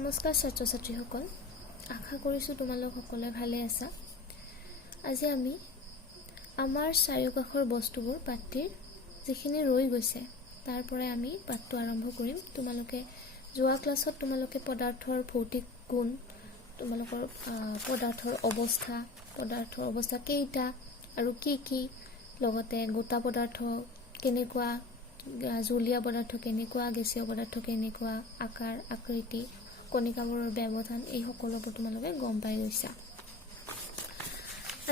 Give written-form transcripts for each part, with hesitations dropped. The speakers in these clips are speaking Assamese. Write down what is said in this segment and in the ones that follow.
নমস্কাৰ ছাত্ৰ ছাত্ৰীসকল, আশা কৰিছোঁ তোমালোক সকলোৱে ভালে আছা। আজি আমি আমাৰ চাৰিওকাষৰ বস্তুবোৰ পাঠটিৰ যিখিনি ৰৈ গৈছে তাৰ পৰাই আমি পাঠটো আৰম্ভ কৰিম। তোমালোকে যোৱা ক্লাছত পদাৰ্থৰ ভৌতিক গুণ, তোমালোকৰ পদাৰ্থৰ অৱস্থা কেইটা আৰু কি লগতে গোটা পদাৰ্থ কেনেকুৱা, জলীয় পদাৰ্থ কেনেকুৱা, গেছীয় পদাৰ্থ কেনেকুৱা, আকাৰ আকৃতি, কণিকাবোৰৰ ব্যৱধান, এই সকলোবোৰ তোমালোকে গম পাই গৈছা।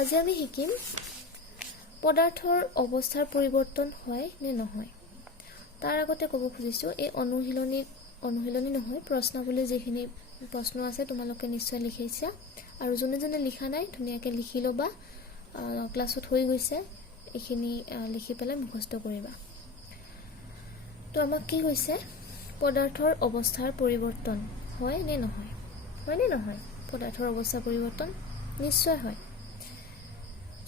আজি আমি শিকিম পদাৰ্থৰ অৱস্থাৰ পৰিৱৰ্তন হয় নে নহয়। তাৰ আগতে ক'ব খুজিছোঁ, এই অনুশীলনী নহয়, প্ৰশ্নাৱলীৰ যিখিনি প্ৰশ্ন আছে তোমালোকে নিশ্চয় লিখিছা, আৰু যোনে লিখা নাই ধুনীয়াকৈ লিখি ল'বা। ক্লাছত হৈ গৈছে, এইখিনি লিখি পেলাই মুখস্থ কৰিবা। তো আমাক কি কৈছে, পদাৰ্থৰ অৱস্থাৰ পৰিৱৰ্তন হয় নে নহয়। পদাৰ্থৰ অৱস্থা পৰিৱৰ্তন নিশ্চয় হয়।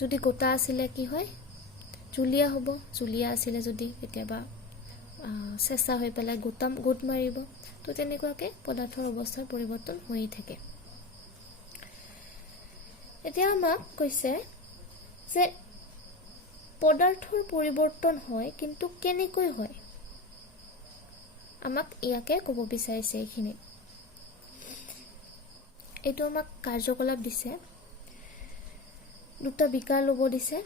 যদি গোটা আছিলে কি হয়, জুলীয়া হ'ব। জুলীয়া আছিলে যদি কেতিয়াবা চেঁচা হৈ পেলাই গোট মাৰিব। তো তেনেকুৱাকৈ পদাৰ্থৰ অৱস্থাৰ পৰিৱৰ্তন হৈয়ে থাকে। এতিয়া আমাক কৈছে যে পদাৰ্থৰ পৰিৱৰ্তন হয়, কিন্তু কেনেকৈ হয়। আমাক ইয়াকে ক'ব বিচাৰিছে। এইটো আমাক কাৰ্যকলাপ দিছে, দুটা বিকাৰ ল'ব দিছে।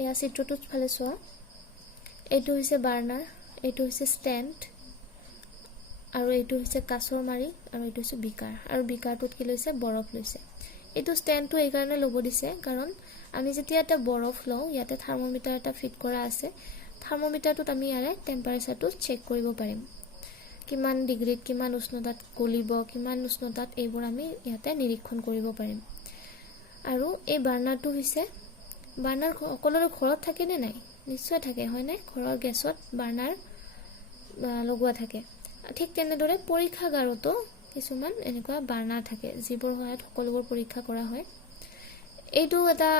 এয়া চিত্ৰটোত ফালে চোৱা, এইটো হৈছে বাৰ্ণাৰ, এইটো হৈছে ষ্টেণ্ড, আৰু এইটো হৈছে কাছৰ মাৰি, আৰু এইটো হৈছে বিকাৰ। আৰু বিকাৰটোত কি লৈছে, বৰফ লৈছে। এইটো ষ্টেণ্ডটো এইকাৰণে ল'ব দিছে কাৰণ আমি যেতিয়া এটা বৰফ লওঁ, ইয়াতে থাৰ্মোমিটাৰ এটা ফিট কৰা আছে। থাৰ্মোমিটাৰটোত আমি ইয়াৰে টেম্পাৰেচাৰটো চেক কৰিব পাৰিম, কিমান ডিগ্ৰীত, কিমান উষ্ণতাত গলিব, কিমান উষ্ণতাত, এইবোৰ আমি ইয়াতে নিৰীক্ষণ কৰিব পাৰিম। আৰু এই বাৰ্ণাৰটো হৈছে, বাৰ্ণাৰ সকলোৰে ঘৰত থাকে নে নাই, নিশ্চয় থাকে, হয়নে? ঘৰৰ গেছত বাৰ্ণাৰ লগোৱা থাকে। ঠিক তেনেদৰে পৰীক্ষাগাৰতো কিছুমান এনেকুৱা বাৰ্ণাৰ থাকে, যিবোৰ সহায়ত সকলোবোৰ পৰীক্ষা কৰা হয়। এইটো এটা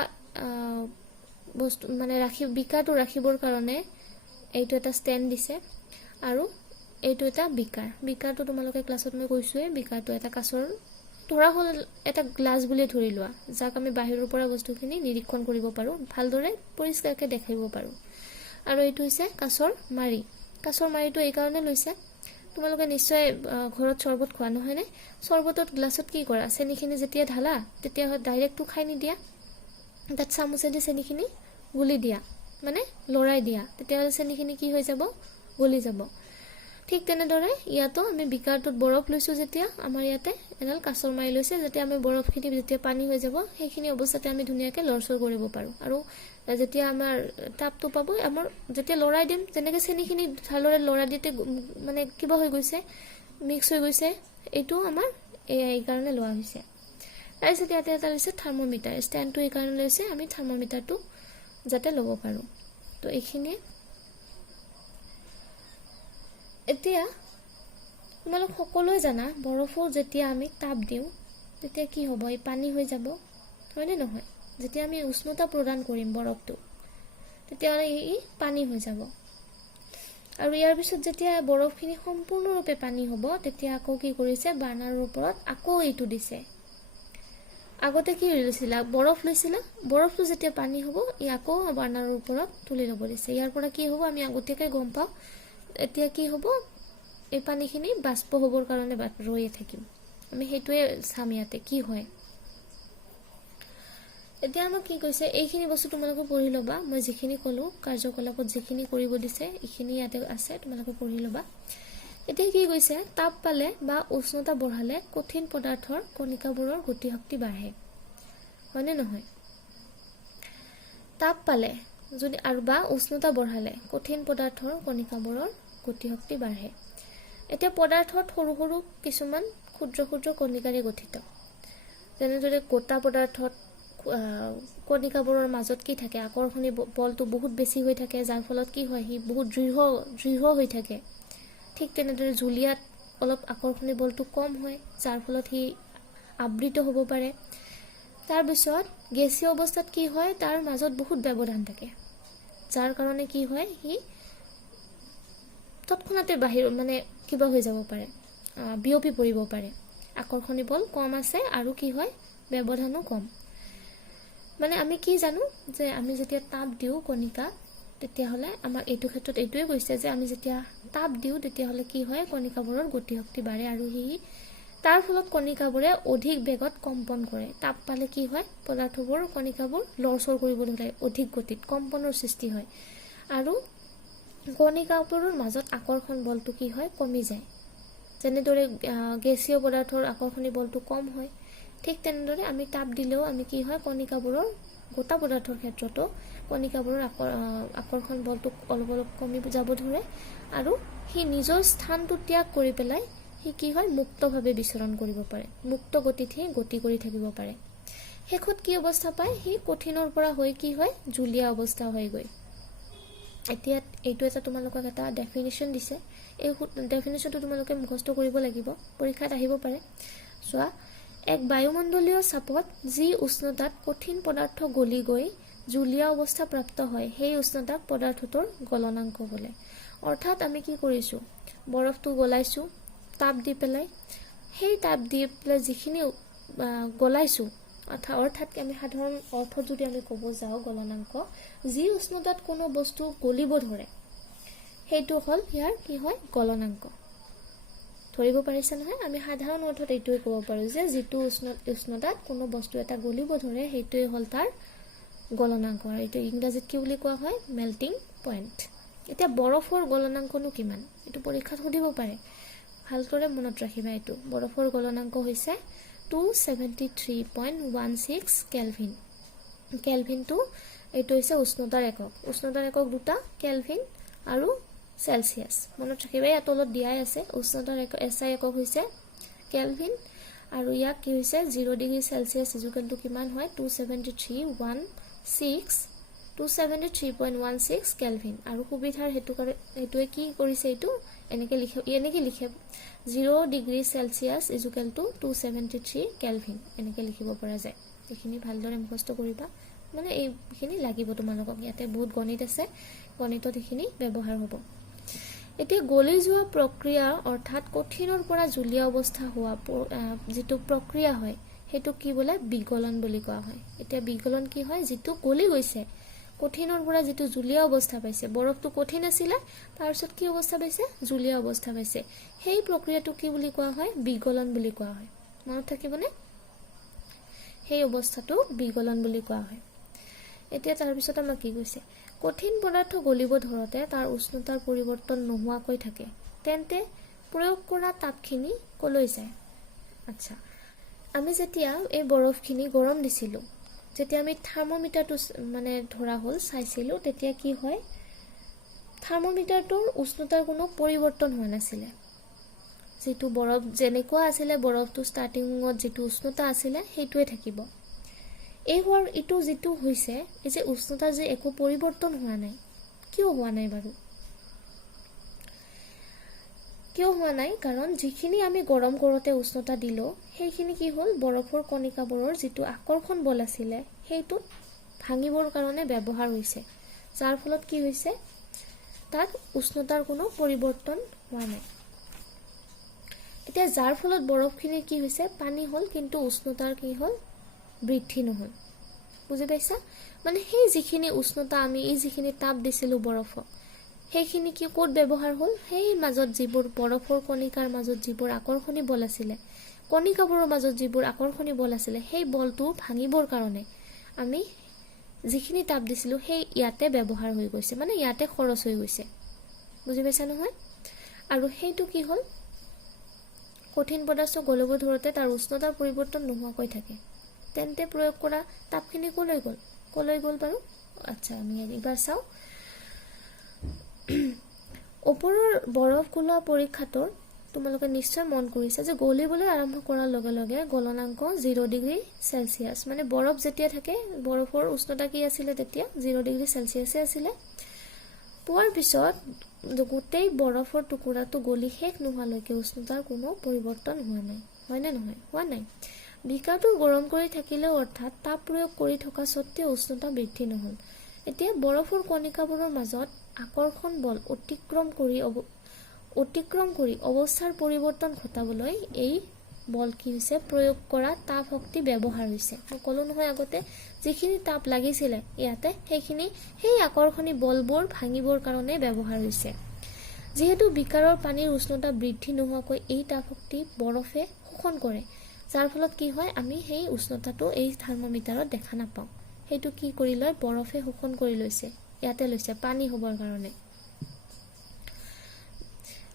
বস্তু, মানে বিকাৰটো ৰাখিবৰ কাৰণে এইটো এটা ষ্টেণ্ড দিছে, আৰু এইটো এটা বিকাৰ। বিকাৰটো তোমালোকে ক্লাছত মই কৈছোঁৱে, বিকাৰটো এটা কাছৰ, ধৰা হ'ল এটা গ্লাছ বুলিয়ে ধৰি লোৱা, যাক আমি বাহিৰৰ পৰা বস্তুখিনি নিৰীক্ষণ কৰিব পাৰোঁ, ভালদৰে পৰিষ্কাৰকৈ দেখাব পাৰোঁ। আৰু এইটো হৈছে কাছৰ মাৰি। কাছৰ মাৰিটো এইকাৰণে লৈছে, তোমালোকে নিশ্চয় ঘৰত চৰ্বত খোৱা, নহয়নে? চৰ্বতত গ্লাছত কি কৰা, চেনিখিনি যেতিয়া ঢালা তেতিয়া ডাইৰেক্টটো খাই নিদিয়া, তাত চামুচেদি চেনিখিনি গুলি দিয়া, মানে লৰাই দিয়া, তেতিয়াহ'লে চেনিখিনি কি হৈ যাব, গলি যাব। ঠিক তেনেদৰে ইয়াতো আমি বিকাৰটোত বৰফ লৈছোঁ, যেতিয়া আমাৰ ইয়াতে এডাল কাছৰ মাৰি লৈছে, যেতিয়া আমি বৰফখিনি যেতিয়া পানী হৈ যাব, সেইখিনি অৱস্থাতে আমি ধুনীয়াকৈ লৰচৰ কৰিব পাৰোঁ। আৰু যেতিয়া আমাৰ তাপটো পাব, আমাৰ যেতিয়া লৰাই দিম, যেনেকৈ চেনিখিনি ভালদৰে লৰাই দিওঁতে মানে কিবা হৈ গৈছে, মিক্স হৈ গৈছে, এইটো আমাৰ এইকাৰণে লোৱা হৈছে। তাৰপিছত ইয়াতে এটা লৈছে থাৰ্মোমিটাৰ। ষ্টেণ্ডটো এইকাৰণে লৈছে, আমি থাৰ্মোমিটাৰটো যাতে ল'ব পাৰোঁ। তো এইখিনিয়ে। এতিয়া তোমালোক সকলোৱে জানা, বৰফো যেতিয়া আমি তাপ দিওঁ তেতিয়া কি হ'ব, এই পানী হৈ যাব, হয়নে নহয়? যেতিয়া আমি উষ্ণতা প্ৰদান কৰিম বৰফটো, তেতিয়াহ'লে ই পানী হৈ যাব। আৰু ইয়াৰ পিছত যেতিয়া বৰফখিনি সম্পূৰ্ণৰূপে পানী হ'ব, তেতিয়া আকৌ কি কৰিছে, বাৰ্ণাৰৰ ওপৰত আকৌ এইটো দিছে। আগতে কি লৈছিলা, বৰফ লৈছিলা, বৰফটো যেতিয়া পানী হ'ব, ই আকৌ বাৰ্ণাৰৰ ওপৰত তুলি ল'ব দিছে। ইয়াৰ পৰা কি হ'ব, আমি আগতীয়াকৈ গম পাওঁ, এতিয়া কি হ'ব, এই পানীখিনি বাষ্প হ'বৰ কাৰণে ৰৈয়ে থাকিম। আমি সেইটোৱে চাম ইয়াতে কি হয়। এতিয়া আমাক কি কৈছে, এইখিনি বস্তু তোমালোকে পঢ়ি ল'বা। মই যিখিনি ক'লোঁ, কাৰ্যকলাপত যিখিনি কৰিব দিছে, এইখিনি ইয়াতে আছে, তোমালোকে পঢ়ি ল'বা। এতিয়া কি কৈছে, তাপ পালে বা উষ্ণতা বঢ়ালে কঠিন পদাৰ্থৰ কণিকাবোৰৰ গতিশক্তি বাঢ়ে, হয়নে নহয়? তাপ পালে যদি আৰু বা উষ্ণতা বঢ়ালে কঠিন পদাৰ্থৰ কণিকাবোৰৰ গতিশক্তি বাঢ়ে। এতিয়া পদাৰ্থত সৰু সৰু কিছুমান ক্ষুদ্ৰ ক্ষুদ্ৰ কণিকাৰে গঠিত। যেনেদৰে গোটা পদাৰ্থত কণিকাবোৰৰ মাজত কি থাকে, আকৰ্ষণী বলটো বহুত বেছি হৈ থাকে, যাৰ ফলত কি হয়, সি বহুত দৃঢ় হৈ থাকে। ঠিক তেনেদৰে জুলীয়াত অলপ আকৰ্ষণী বলটো কম হয়, যাৰ ফলত সি আবৃত হ'ব পাৰে। তাৰপিছত গেছীয় অৱস্থাত কি হয়, তাৰ মাজত বহুত ব্যৱধান থাকে, যাৰ কাৰণে কি হয়, সি তৎক্ষণাতে বাহিৰ মানে কিবা হৈ যাব পাৰে, বিয়পি পৰিব পাৰে। আকৰ্ষণী বল কম আছে আৰু কি হয় ব্যৱধানো কম মানে আমি কি জানো যে আমি যেতিয়া তাপ দিও কণিকা তেতিয়াহলে আমাৰ এইটো ক্ষেত্ৰত এইটোৱে কৈছে যে আমি যেতিয়া তাপ দিও তেতিয়াহলে কি হয় কণিকাবোৰৰ গতি শক্তি বাঢ়ে আৰু তাৰ ফলত কণিকাবোৰে অধিক বেগত কম্পন কৰে তাপ পালে কি হয় পদাৰ্থবোৰ কণিকাবোৰ লৰচৰ কৰিবলৈ ধৰে অধিক গতিত কম্পনৰ সৃষ্টি হয় আৰু কণিকাবোৰৰ মাজত আকৰ্ষণ বলটো কি হয় কমি যায় যেনেদৰে গেছীয় পদাৰ্থৰ আকৰ্ষণী বলটো কম হয় ঠিক তেনেদৰে আমি তাপ দিলেও আমি কি হয় কণিকাবোৰৰ গোটা পদাৰ্থৰ ক্ষেত্ৰতো কণিকাবোৰৰ আকৰ্ষণ বলটো অলপ অলপ কমি যাব ধৰে আৰু হি নিজৰ স্থানটো ত্যাগ কৰি পেলাই হি কি হয় মুক্তভাৱে বিচৰণ কৰিব পাৰে মুক্ত গতিত হি গতি কৰি থাকিব পাৰে শেষত কি অৱস্থা পায় হি কঠিনৰ পৰা হৈ কি হয় জুলীয়া অৱস্থা হৈ গৈ এতিয়া এইটো এটা তোমালোকক এটা ডেফিনিশ্যন দিছে এই ডেফিনিশ্যনটো তোমালোকে মুখস্থ কৰিব লাগিব পৰীক্ষাত আহিব পাৰে চোৱা এক বায়ুমণ্ডলীয় চাপত যি উষ্ণতাত কঠিন পদাৰ্থ গলি গৈ জুলীয়া অৱস্থা প্ৰাপ্ত হয় সেই উষ্ণতাক পদাৰ্থটোৰ গলনাংক বোলে অৰ্থাৎ আমি কি কৰিছো বৰফটো গলাইছো তাপ দি পেলাই সেই তাপ দি পেলাই যিখিনি গলাইছো অৰ্থাৎ আমি সাধাৰণ অৰ্থত যদি আমি ক'ব যাওঁ গলনাংক যি উষ্ণতাত কোনো বস্তু গলিব ধৰে সেইটো হল ইয়াৰ কি হয় গলনাংক ধৰিব পাৰিছে নহয় আমি সাধাৰণ অৰ্থত এইটোৱে ক'ব পাৰো যে যিটো উষ্ণতাত কোনো বস্তু এটা গলিব ধৰে সেইটোৱে হল তাৰ গলনাংক আৰু এইটো ইংৰাজীত কি বুলি কোৱা হয় মেল্টিং পইণ্ট এতিয়া বৰফৰ গলনাংকনো কিমান এইটো পৰীক্ষাত সুধিব পাৰে ভালদৰে মনত ৰাখিবা এইটো বৰফৰ গলনাংক হৈছে 273.16 কেলভিন কেলভিনটো এইটো হৈছে উষ্ণতাৰ একক দুটা কেলভিন আৰু সেলসিয়াস মনত ৰাখিবা ইয়াত তলত দিয়াই আছে উষ্ণতাৰ এসআই একক হৈছে কেলভিন আৰু ইয়াক কি হৈছে 0 ডিগ্ৰী সেলসিয়াস ইকুৱেল কিমান হয় 273.16 কেলভিন আৰু সুবিধাৰ হেতুৱে কি কৰিছে এইটো এনেকে লিখে 0 ডিগ্ৰী সেলসিয়াস ইকুৱেল 273 কেলভিন এনেকে লিখিব পৰা যায় এইখিনি ভালদৰে মুখস্থ কৰিবা মানে এইখিনি লাগিব তোমালোকক ইয়াতে বহুত গণিত আছে গণিতত এইখিনি ব্যৱহাৰ হ'ব এতিয়া গলি যোৱা প্ৰক্ৰিয়া অৰ্থাৎ কঠিনৰ পৰা জুলীয়া অৱস্থা হোৱা যেটো প্ৰক্ৰিয়া হয় হেতু কি বোলে বিগলন বুলি কোৱা হয় এতিয়া বিগলন কি হয় যেটো গলি গৈছে কঠিনৰ পৰা যেটো জুলীয়া অৱস্থা পাইছে বৰফটো কঠিন আছিল তাৰ পিছত কি অৱস্থা পাইছে জুলীয়া অৱস্থা পাইছে সেই প্ৰক্ৰিয়াটো কি বুলি কোৱা হয় বিগলন বুলি কোৱা হয় মনত থাকিবনে সেই অৱস্থাটো বিগলন বুলি কোৱা হয় এতিয়া তাৰ পিছত আমাৰ কি কৈছে কঠিন পদাৰ্থ গলিব ধৰতে তাৰ উষ্ণতাৰ পৰিৱৰ্তন নোহোৱাকৈ থাকে তেন্তে প্ৰয়োগ কৰা তাপখিনি কলৈ যায় আচ্ছা আমি যেতিয়া এই বৰফখিনি গৰম দিছিলো যেতিয়া আমি থাৰ্মোমিটাৰটো মানে ধৰা হল চাইছিলো তেতিয়া কি হয় থাৰ্মোমিটাৰটোৰ উষ্ণতাৰ কোনো পৰিৱৰ্তন হোৱা নাছিল যেটো বৰফ যেনেকুৱা আছিল বৰফটো ষ্টাৰ্টিংত যেটো উষ্ণতা আছিল সেইটোৱে থাকিব এই হোৱাৰ ইটো যেটো হৈছে এই যে উষ্ণতা যে একো পৰিৱৰ্তন হোৱা নাই কিয় হোৱা নাই বাৰু কিয় হোৱা নাই কাৰণ যিখিনি আমি গৰম কৰোতে উষ্ণতা দিলো সেইখিনি কি হল বৰফৰ কণিকাবোৰৰ যেটো আকৰ্ষণ বল আছিল সেইটো ভাঙিবৰ কাৰণে ব্যৱহাৰ হৈছে যাৰ ফলত কি হৈছে তাত উষ্ণতাৰ কোনো পৰিৱৰ্তন হোৱা নাই এতিয়া যাৰ ফলত বৰফখিনি কি হৈছে পানী হল কিন্তু উষ্ণতাৰ কি হল বৃদ্ধি নহল বুজি পাইছা মানে সেই যিখিনি উষ্ণতা আমি এই যিখিনি তাপ দিছিলো বৰফক সেইখিনি কি কোড ব্যৱহাৰ হল সেই মাজত যিবোৰ বৰফৰ কণিকাৰ মাজত যিবোৰ আকৰ্ষণী বল আছিল কণিকাবোৰৰ মাজত যিবোৰ আকৰ্ষণী বল আছিল সেই বলটো ভাঙিবৰ কাৰণে আমি যিখিনি তাপ দিছিলো সেই ইয়াতে ব্যৱহাৰ হৈ গৈছে মানে ইয়াতে খৰচ হৈ গৈছে বুজি পাইছা নহয় আৰু সেইটো কি হল কঠিন পদাৰ্থ গলিব ধৰতে তাৰ উষ্ণতাৰ পৰিৱৰ্তন নোহোৱাকৈ থাকে তেন্তে প্ৰয়োগ কৰা তাপখিনি কলৈ গল বাৰু আচ্ছা আমি এবাৰ চাও ওপৰৰ বৰফ গলোৱা পৰীক্ষাটোৰ তোমালোকে নিশ্চয় মন কৰিছে যে গলিবলৈ আৰম্ভ কৰাৰ লগে লগে গলনাংক 0 ডিগ্ৰী সেলসিয়াস মানে বৰফ যেতিয়া থাকে বৰফৰ উষ্ণতা কি আছিল তেতিয়া 0 ডিগ্ৰী সেলসিয়াসে আছিল পোৱাৰ পিছত গোটেই বৰফৰ টুকুৰাটো গলি শেষ নোহোৱালৈকে উষ্ণতাৰ কোনো পৰিৱৰ্তন হোৱা নাই হয়নে নহয় হোৱা নাই বিকাৰটো গৰম কৰি থাকিলেও অৰ্থাৎ তাপ প্ৰয়োগ কৰি থকা সত্ত্বেও উষ্ণতা বৃদ্ধি নহল এতিয়া বৰফৰ কণিকাবোৰৰ মাজত আকৰ্ষণ বল অতিক্ৰম কৰি অৱস্থাৰ পৰিৱৰ্তন ঘটাবলৈ এই বল কি হৈছে প্ৰয়োগ কৰা তাপ শক্তি ব্যৱহাৰ হৈছে মই ক'লো নহয় আগতে যিখিনি তাপ লাগিছিলে ইয়াতে সেইখিনি সেই আকৰ্ষণী বলবোৰ ভাঙিবৰ কাৰণে ব্যৱহাৰ হৈছে যেহেতু বিকাৰৰ পানীৰ উষ্ণতা বৃদ্ধি নোহোৱাকৈ এই তাপ শক্তি বৰফে শোষণ কৰে যাৰ ফলত কি হয় আমি সেই উষ্ণতাটো এই থাৰ্মোমিটাৰত দেখা নাপাওঁ সেইটো কি কৰি লয় বৰফে শোষণ কৰি লৈছে ইয়াতে লৈছে পানী হ'বৰ কাৰণে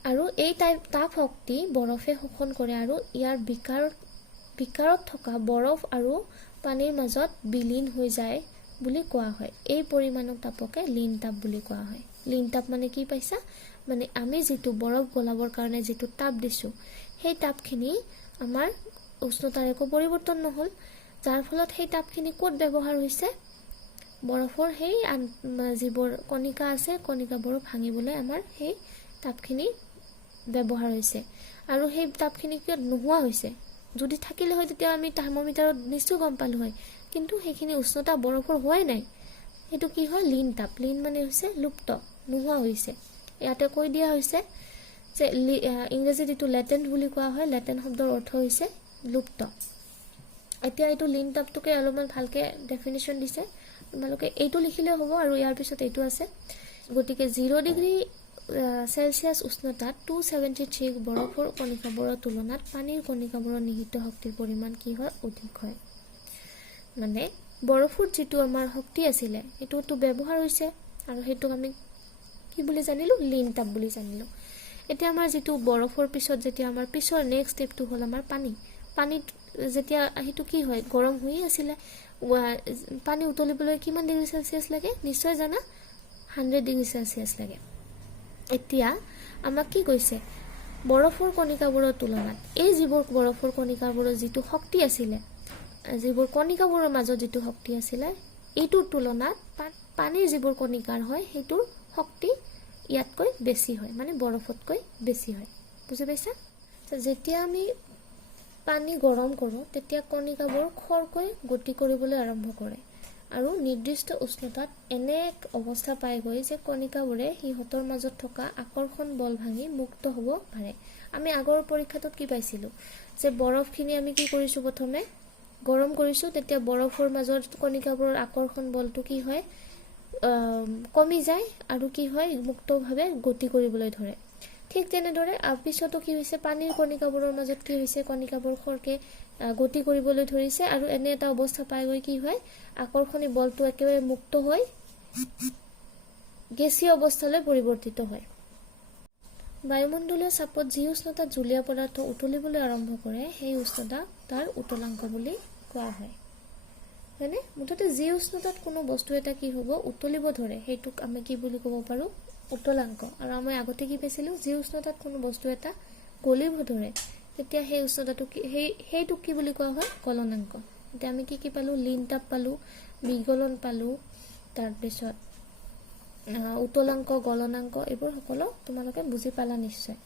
আৰু এই তাপ শক্তি বৰফে শোষণ কৰে আৰু ইয়াৰ বিকাৰত থকা বৰফ আৰু পানীৰ মাজত বিলীন হৈ যায় বুলি কোৱা হয় এই পৰিমাণৰ তাপকে লীন তাপ বুলি কোৱা হয় লীন তাপ মানে কি পাইছা মানে আমি যেটো বৰফ গলাবৰ কাৰণে যেটো তাপ দিছো সেই তাপখিনি আমাৰ উষ্ণতাৰ একো পৰিৱৰ্তন নহল যাৰ ফলত সেই তাপখিনি ক'ত ব্যৱহাৰ হৈছে বৰফৰ সেই যিবোৰ কণিকা আছে কণিকাবোৰ ভাঙিবলৈ আমাৰ সেই তাপখিনি ব্যৱহাৰ হৈছে আৰু সেই তাপখিনি কিয় নোহোৱা হৈছে যদি থাকিলে হয় তেতিয়া আমি থাৰ্মোমিটাৰত নিশ্চয় গম পালো হয় কিন্তু সেইখিনি উষ্ণতা বৰফৰ হোৱাই নাই এটো কি হয় লীন তাপ লীন মানে হৈছে লুপ্ত নোহোৱা হৈছে ইয়াতে কৈ দিয়া হৈছে যে ইংৰাজীত এটো লেটেন্ট বুলি কোৱা হয় লেটেন্ট শব্দৰ অৰ্থ হৈছে লুপ্ত এতিয়া এটো লীন তাপটোকে অলপমান ভালকে ডেফিনিশ্যন দিছে তোমালোকে এইটো লিখিলে হ'ব আৰু ইয়াৰ পিছত এইটো আছে গতিকে 0 ডিগ্ৰী সেলসিয়াস উষ্ণতাত 273 বৰফৰ কণিকাবোৰৰ তুলনাত পানীৰ কণিকাবোৰৰ নিহিত শক্তিৰ পৰিমাণ কি হয় অধিক হয় মানে বৰফৰ যেটো আমাৰ শক্তি আছিল এটোটো ব্যৱহাৰ হৈছে আৰু হেতু আমি কি বুলি জানিলো লীন তাপ বুলি জানিলো এতিয়া আমাৰ যেটো বৰফৰ পিছত যেতিয়া আমাৰ পিছৰ নেক্সট স্টেপটো হ'ল আমাৰ পানীত যেতিয়া হেতু কি হয় গৰম হৈ আছিল পানী উতলিবলৈ কিমান ডিগ্ৰী সেলসিয়াস লাগে নিশ্চয় জানা 100 ডিগ্ৰী সেলসিয়াস লাগে এতিয়া আমাক কি কৈছে বৰফৰ কণিকাবোৰৰ তুলনাত এই যিবোৰ বৰফৰ কণিকাবোৰৰ যেটো শক্তি আছিল যিবোৰ কণিকাবোৰৰ মাজত যেটো শক্তি আছিল এইটোৰ তুলনাত পানীৰ যিবোৰ কণিকাৰ হয় হেতুৰ শক্তি ইয়াতকৈ বেছি হয় মানে বৰফতকৈ বেছি হয় বুজি পাইছা যেতিয়া আমি পানী গৰম কৰো তেতিয়া কণিকাবোৰ খৰকৈ গতি কৰিবলৈ আৰম্ভ কৰে আৰু নিৰ্দিষ্ট উষ্ণতাত এনে এক অৱস্থা পাই গৈ যে কণিকাবোৰে হিহতৰ মাজত থকা আকৰ্ষণ বল ভাঙি মুক্ত হ'ব পাৰে আমি আগৰ পৰীক্ষাটোত কি পাইছিলো যে বৰফখিনি আমি কি কৰিছো প্ৰথমে গৰম কৰিছো তেতিয়া বৰফৰ মাজত কণিকাবোৰৰ আকৰ্ষণ বলটো কি হয় কমি যায় আৰু কি হয় মুক্তভাৱে গতি কৰিবলৈ ধৰে ঠিক তেনেদৰে পিছতো কি হৈছে পানীৰ কণিকাবোৰৰ মাজত কি হৈছে কণিকাবোৰ খৰকে গতি কৰিবলৈ ধৰিছে আৰু এনে এটা অৱস্থা পাই গৈ কি হয় আকৰ্ষণী বলটো একেবাৰে মুক্ত হৈ গেছীয় অৱস্থালৈ পৰিৱৰ্তিত হয় বায়ুমণ্ডলীয় চাপত যি উষ্ণতাত জুলীয়া পদাৰ্থ উতলিবলৈ আৰম্ভ কৰে সেই উষ্ণতা তাৰ উতলাংক বুলি কোৱা হয় মানে মুঠতে যি উষ্ণতাত কোনো বস্তু এটা কি হ'ব উতলিব ধৰে সেইটোক আমি কি বুলি ক'ব পাৰো উতলাংক আৰু আমি আগতে কি পাইছিলো যি উষ্ণতাত কোনো বস্তু এটা গলিব ধৰে তেতিয়া সেই উষ্ণতাটো সেইটোক কি বুলি কোৱা হয় গলনাংক এতিয়া আমি কি পালো লীন তাপ পালো বিগলন পালো তাৰ পিছত উতলাংক গলনাংক এইবোৰ সকলো তোমালোকে বুজি পালা নিশ্চয়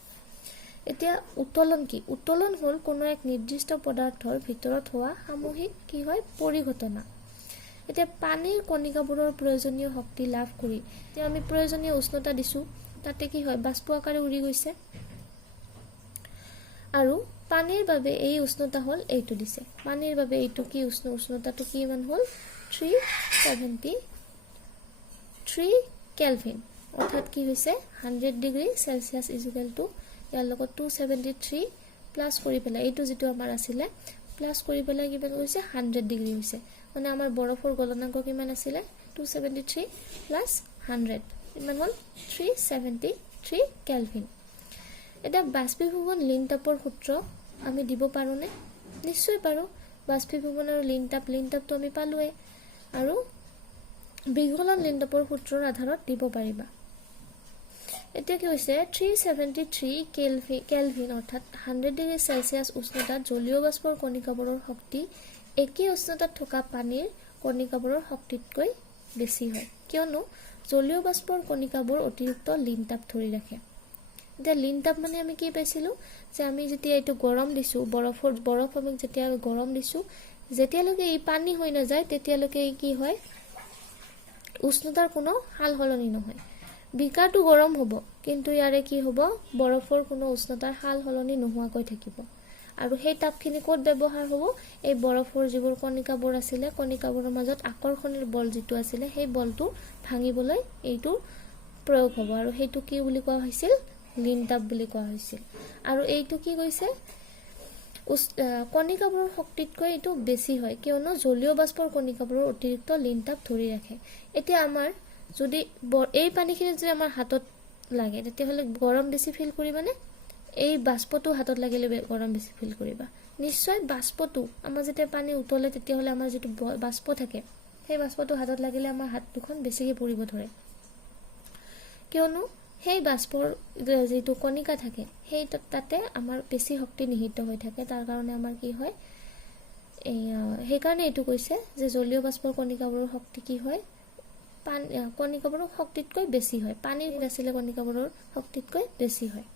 এতিয়া উতলন কি উতলন হ'ল কোনো এক নিৰ্দিষ্ট পদাৰ্থৰ ভিতৰত হোৱা সামূহিক কি হয় পৰিঘটনা এতিয়া পানীৰ কণিকাবোৰৰ প্ৰয়োজনীয় শক্তি লাভ কৰি এতিয়া আমি প্ৰয়োজনীয় উষ্ণতা দিছো তাতে কি হয় বাষ্প আকাৰে উৰি গৈছে আৰু পানীৰ বাবে এই উষ্ণতা হ'ল এইটো দিছে পানীৰ বাবে এইটো কি উষ্ণতাটো কি মান হ'ল 373 কেলভিন অৰ্থাৎ কি হৈছে 100 ডিগ্ৰী সেলসিয়াস ইকুৱেল টু ইয়াৰ লগত 273 প্লাস কৰি পেলাই এইটো যেটো আমাৰ আছিল প্লাস কৰি পেলাই কিমান হৈছে 100 ডিগ্ৰী হৈছে মানে আমাৰ বৰফৰ গলনাংক কিমান আছিল 273 প্লাস 100 ইমান হ'ল 373 কেলভিন এটা বাষ্পীভৱন লীন তাপৰ সূত্ৰ আমি দিব পাৰোনে নিশ্চয় পাৰো বাষ্পীভৱন আৰু লীন তাপটো আমি পালোৱে আৰু বিগলন লীন তাপৰ সূত্ৰৰ আধাৰত দিব পাৰিবা এতিয়া কি হৈছে 373 কেলভিন অৰ্থাৎ 100 ডিগ্ৰী সেলসিয়াস উষ্ণতাত জলীয় বাষ্পৰ কণিকাবোৰৰ শক্তি একে উষ্ণতাত থকা পানীৰ কণিকাবোৰৰ শক্তিতকৈ বেছি হয় কিয়নো জলীয় বাষ্পৰ কণিকাবোৰ অতিৰিক্ত লীন তাপ ধৰি ৰাখে এতিয়া লীন তাপ মানে আমি কি পাইছিলো যে আমি যেতিয়া এইটো গৰম দিছো বৰফ আমি যেতিয়া গৰম দিছো যেতিয়ালৈকে এই পানী হৈ না যায় তেতিয়ালৈকে কি হয় উষ্ণতাৰ কোনো হাল হলনি নহয় বিকাৰটো গৰম হ'ব কিন্তু ইয়াৰে কি হ'ব বৰফৰ কোনো উষ্ণতাৰ হাল হলনি নোহোৱাকৈ থাকিব আৰু সেই তাপখিনি ক'ত ব্যৱহাৰ হ'ব এই বৰফৰ যিবোৰ কণিকাবোৰ আছিলে কণিকাবোৰৰ মাজত আকৰ্ষণৰ বল যিটো আছিলে সেই বলটো ভাঙিবলৈ এইটো প্ৰয়োগ হ'ব আৰু সেইটো কি বুলি কোৱা হৈছিল লিন তাপ বুলি কোৱা হৈছিল আৰু এইটো কি কৈছে কণিকাবোৰৰ শক্তিতকৈ এইটো বেছি হয় কিয়নো জলীয় বাষ্পৰ কণিকাবোৰৰ অতিৰিক্ত লিন তাপ ধৰি ৰাখে এতিয়া আমাৰ যদি এই পানীখিনি যদি আমাৰ হাতত লাগে তেতিয়াহ'লে গৰম বেছি ফিল কৰিবানে এই বাষ্পটো হাতত লাগিলে গৰম বেছি ফিল কৰিবা নিশ্চয় বাষ্পটো আমাৰ যেতিয়া পানী উতলে তেতিয়াহ'লে আমাৰ যেটো বাষ্প থাকে সেই বাষ্পটো হাতত লাগিলে আমাৰ হাত দুখন বেছিকৈ পৰিব ধৰে কিয়নো সেই বাষ্পৰ যেটো কণিকা থাকে সেই তাতে আমাৰ বেছি শক্তি নিহিত হৈ থাকে তাৰ কাৰণে আমাৰ কি হয় সেই কাৰণে এইটো কৈছে যে জলীয় বাষ্পৰ কণিকাবোৰৰ শক্তি কি হয় কণিকাবোৰৰ শক্তিতকৈ বেছি হয় পানীৰ বেছিলে কণিকাবোৰৰ শক্তিতকৈ বেছি হয়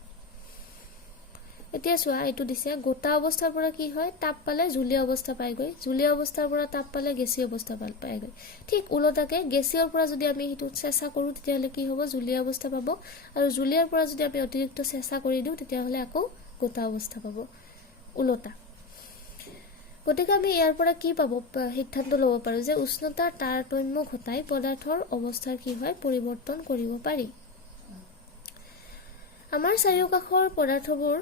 এতিয়া চোৱা এইটো দিছে গোটা অৱস্থাৰ পৰা কি হয় তাপ পালে জলীয় অৱস্থা পায়গৈ জলীয় অৱস্থাৰ পৰা তাপ পালে গেছীয় অৱস্থা পায়গৈ ঠিক উলটাকে গেছীয়ৰ পৰা যদি আমি হিটো চেঁচা কৰো তেতিয়াহলে কি হ'ব জলীয় অৱস্থা পাব আৰু জলীয়ৰ পৰা যদি আমি অতিৰিক্ত চেঁচা কৰি দিও তেতিয়াহলে আকৌ গোটা অৱস্থা পাব উলটা গতিকে আমি ইয়াৰ পৰা কি পাব সিদ্ধান্ত ল'ব পাৰো যে উষ্ণতাৰ তাৰতম্য ঘটাই পদাৰ্থৰ অৱস্থাৰ কি হয় পৰিৱৰ্তন কৰিব পাৰি আমাৰ চাৰিওকাষৰ পদাৰ্থবোৰ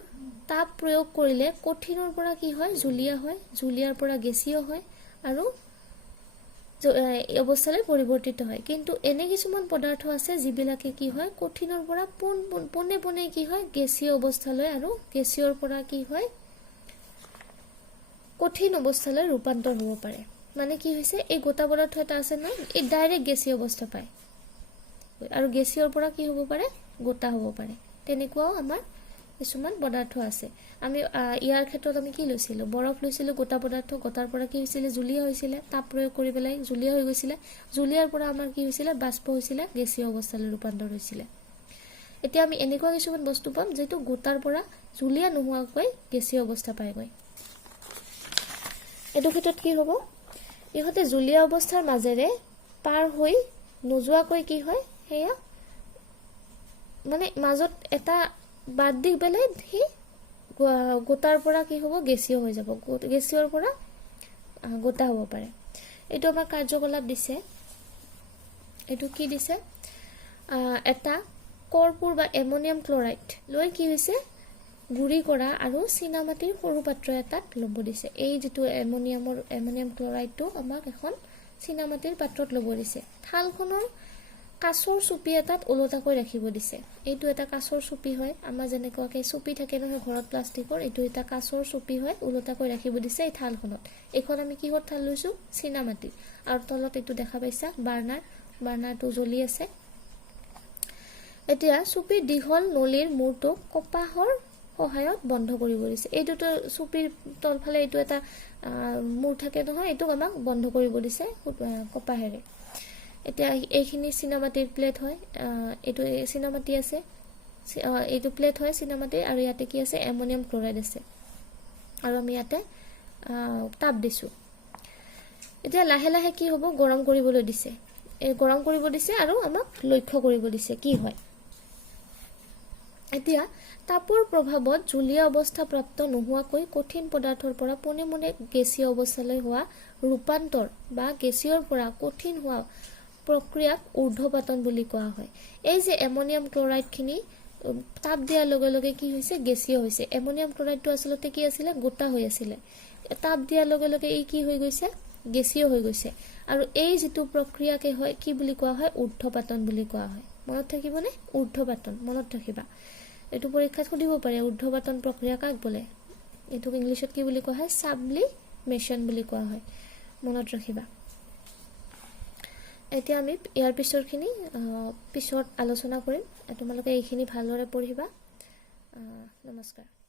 তাপ প্ৰয়োগ কৰিলে কঠিনৰ পৰা কি হয় জুলীয়া হয় জুলীয়াৰ পৰা গেছীয় হয় আৰু এই অৱস্থালৈ পৰিৱৰ্তিত হয় কিন্তু এনে কিছুমান পদাৰ্থ আছে যিবিলাকে কি হয় কঠিনৰ পৰা পোনে পোনে কি হয় গেছীয় অৱস্থালৈ আৰু গেছীয়ৰ পৰা কি হয় কঠিন অৱস্থালৈ ৰূপান্তৰ হ'ব পাৰে মানে কি হৈছে এই গোটা পদাৰ্থ এটা আছে না এই ডাইৰেক্ট গেছীয় অৱস্থা পায় আৰু গেছীয়ৰ পৰা কি হ'ব পাৰে গোটা হ'ব পাৰে তেনেকুৱাও আমাৰ কিছুমান পদাৰ্থ আছে আমি ইয়াৰ ক্ষেত্ৰত আমি কি লৈছিলো বৰফ লৈছিলো গোটা পদাৰ্থ গোটাৰ পৰা কি হৈছিল জুলীয়া হৈছিল তাপ প্ৰয়োগ কৰি পেলাই জুলীয়া হৈ গৈছিল জুলীয়াৰ পৰা আমাৰ কি হৈছিল বাষ্প হৈছিল গেছীয় অৱস্থালৈ ৰূপান্তৰ হৈছিল এতিয়া আমি এনেকুৱা কিছুমান বস্তু পাম যেটো গোটাৰ পৰা জুলীয়া নোহোৱাকৈ গেছীয় অৱস্থা পায়গৈ এটো ক্ষেত্ৰত কি হ'ব ইহতে জুলীয়া অৱস্থাৰ মাজেৰে পাৰ হৈ নোযোৱাকৈ কি হয় হেয়া মানে মাজত এটা বাদ দি বেলে হি গোটাৰ পৰা কি হ'ব গেছীয় হৈ যাব গেছীয়ৰ পৰা গোটা হ'ব পাৰে এটো আমাৰ কাৰ্যকলাপ দিছে এটো কি দিছে এটা কৰ্পূৰ বা এমোনিয়াম ক্লোৰাইড লৈ কি হৈছে গুৰি কৰা আৰু চিনামাটিৰ সৰু পাত্ৰ এটাত ল'ব দিছে এই যেটো এমোনিয়াম ক্লোৰাইডটো আমাক এখন চিনামাটিৰ পাত্ৰত ল'ব দিছে থালখনৰ কাচৰ চুপি এটাত ওলটাকৈ ৰাখিব দিছে এইটো এটা কাচৰ চুপি হয় আমাৰ যেনেকুৱাকৈ চুপি থাকে নহয় ঘৰত প্লাষ্টিকৰ এইটো এটা কাচৰ চুপি হয় ওলটাকৈ ৰাখিব দিছে এই থালখনত এখন আমি কিহৰ থাল লৈছো চিনামাটি আৰু তলত এইটো দেখা পাইছা বাৰ্নাৰটো জ্বলি আছে এতিয়া চুপিৰ দীঘল নলীৰ মূৰটো কপাহৰ সহায়ত বন্ধ কৰিব দিছে এইটোটো চুপিৰ তলফালে এইটো এটা মূৰ থাকে নহয় এইটো আমাক বন্ধ কৰিব দিছে কপাহেৰে এতিয়া এইখিনি চিনামাটিৰ প্লেট হয় এইটো চিনামাটি আছে এইটো প্লেট হয় চিনামাটি আৰু ইয়াতে কি আছে এমোনিয়াম ক্লোৰাইড আছে আৰু আমি ইয়াতে তাপ দিছো এতিয়া লাহে লাহে কি হ'ব গৰম কৰিবলৈ দিছে এই গৰম কৰিব দিছে আৰু আমাক লক্ষ্য কৰিব দিছে কি হয় এতিয়া তাপৰ প্ৰভাৱত জুলীয়া অৱস্থা প্ৰাপ্ত নোহোৱাকৈ কঠিন পদাৰ্থৰ পৰা পোনে পোনে গেছীয় অৱস্থালৈ হোৱা ৰূপান্তৰ বা গেছীয়ৰ পৰা কঠিন হোৱা প্ৰক্ৰিয়াক ঊৰ্ধ্বপাতন বুলি কোৱা হয় এই যে এমোনিয়াম ক্লোৰাইড খিনি তাপ দিয়াৰ লগে লগে কি হৈছে গেছীয় হৈছে এমোনিয়াম ক্লোৰাইডটো আসলতে কি আছিল গোটা হৈ আছিল তাপ দিয়াৰ লগে লগে এই কি হৈ গৈছে গেছীয় হৈ গৈছে আৰু এই যেটো প্ৰক্ৰিয়াকে হয় কি বুলি কোৱা হয় ঊৰ্ধ্বপাতন বুলি কোৱা হয় মনত থাকিবনে ঊৰ্ধ্বপাতন মনত ৰাখিবা এটো পৰীক্ষাত সুধিব পাৰে ঊৰ্ধ্বপাতন প্ৰক্ৰিয়া কাক বোলে এটো ইংলিশত কি বুলি কোৱা হয় সাবলিমেশন বুলি কোৱা হয় মনত ৰাখিবা এতিয়া আমি ইয়াৰ পিছৰখিনি পিছত আলোচনা কৰিম তোমালোকে এইখিনি ভালদৰে পঢ়িবা নমস্কাৰ